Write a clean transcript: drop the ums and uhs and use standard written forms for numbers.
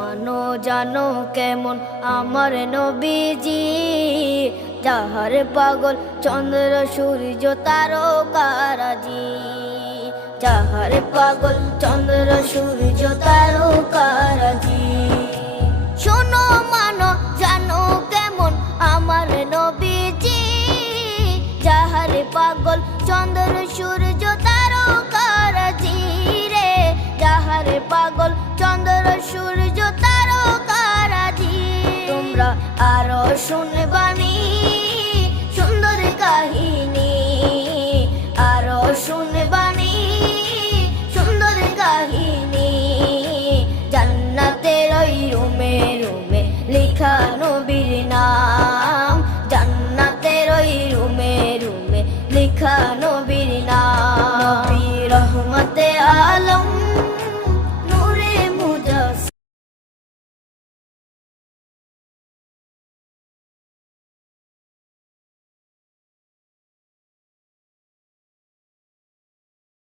মানো জানো কেমন আমার নবীজি, যাহার পাগল চন্দ্র সূর্য তারকারাজি, যাহার পাগল চন্দ্র সূর্য তারকারাজি। শোনো মানো জানো কেমন আমার নবীজি, যাহার পাগল চন্দ্র সূর্য তারকারাজি রে, যাহার পাগল চন্দ্র সূর্য তারকারাজি। তোমরা আরো শুনে